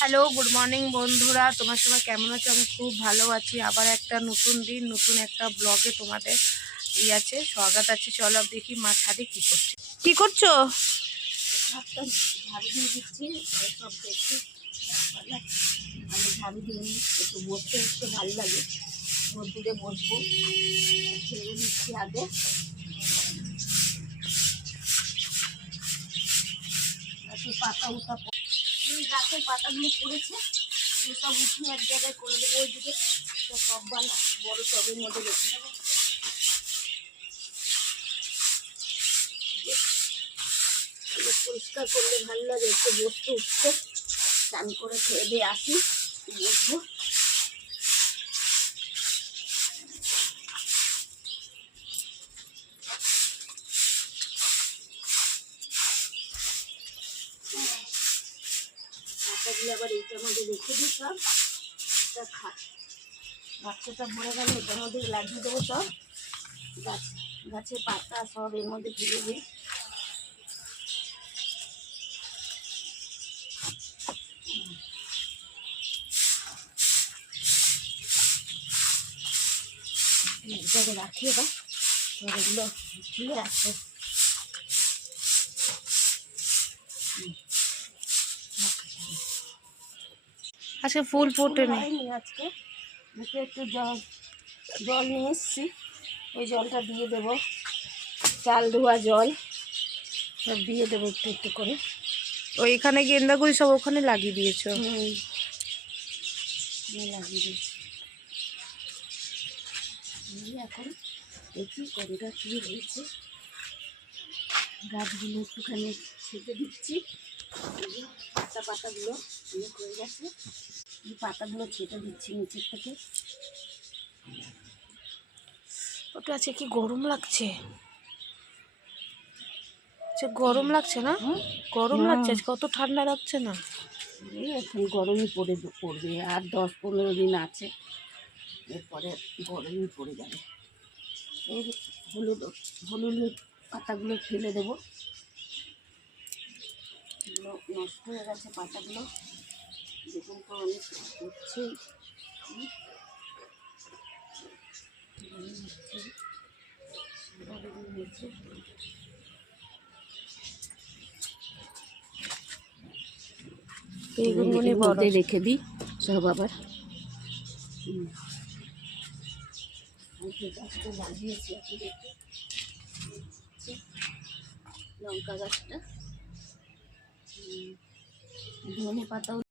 Hello, good morning বন্ধুরা। তোমার সবাই কেমন আছো? আমি খুব ভালো আছি। আবার একটা নতুন দিন, নতুন একটা ব্লগে তোমাদের আছে, স্বাগত আছে। চলো দেখি মা ছাদে কি করছে। কি করছো? ঝাড়ু দিয়ে দিচ্ছি, সব দেখছি। আমি ঝাড়ু দিয়ে একটু বসতে একটু ভালো লাগে, রোদ্দুরে বসবো। ছেড়ে দিচ্ছি আগে। পাতা উঠা গাছের পাতাগুলো পড়েছে, সব উঠিয়ে এক জায়গায় করে দেবো। ওইদিকে তো সব বড় টবের মধ্যে রেখে দেবো। পরিষ্কার করলে ভালো লাগে, একটু বসতে উঠতে। স্নান করে খেয়ে দিয়ে আসি, বসবো। পাতাগুলো আবার এইটার মধ্যে রেখে দিই সব। বাচ্চাটা ভরে গেলে এটার মধ্যে লাগিয়ে দেবো সব। গাছের পাতা সব এর মধ্যে ফেলে দিই। এটাকে রাখি এবার, এগুলো উঠিয়ে আসবো। আজকে ফুল ফুটে নেই। আজকে মুখে একটু জল নিয়ে এসছি, ওই জলটা দিয়ে দেবো। চাল ধোয়া জল সব দিয়ে দেবো একটু একটু করে। ওইখানে গেন্দাগুলি সব ওখানে লাগিয়ে দিয়েছো? লাগিয়ে দিয়েছি। এখন দেখি কোনটা কী হয়েছে। গাছগুলো একটুখানি ছেটে দিচ্ছি। পাতাগুলো অনেক হয়ে গেছে, এই পাতাগুলো ছেটে দিচ্ছি নিচের থেকে। ওটা আছে কি গরম লাগছে? গরম লাগছে না? গরম লাগছে, কত ঠান্ডা লাগছে না। এই এখন গরমই পড়বে, আর 10-15 দিন আছে, এরপরে গরমই পড়ে যাবে। এই হলুদ হলুদ পাতাগুলো ফেলে দেবো। এগুলো নষ্ট হয়ে গেছে পাতাগুলো, দেখুন তো অনেক হচ্ছেই। বেগুনগুলি মধ্যে রেখে দিই সব। আবার গাছটা লাগিয়েছি লঙ্কা গাছটা, ধনে পাতাও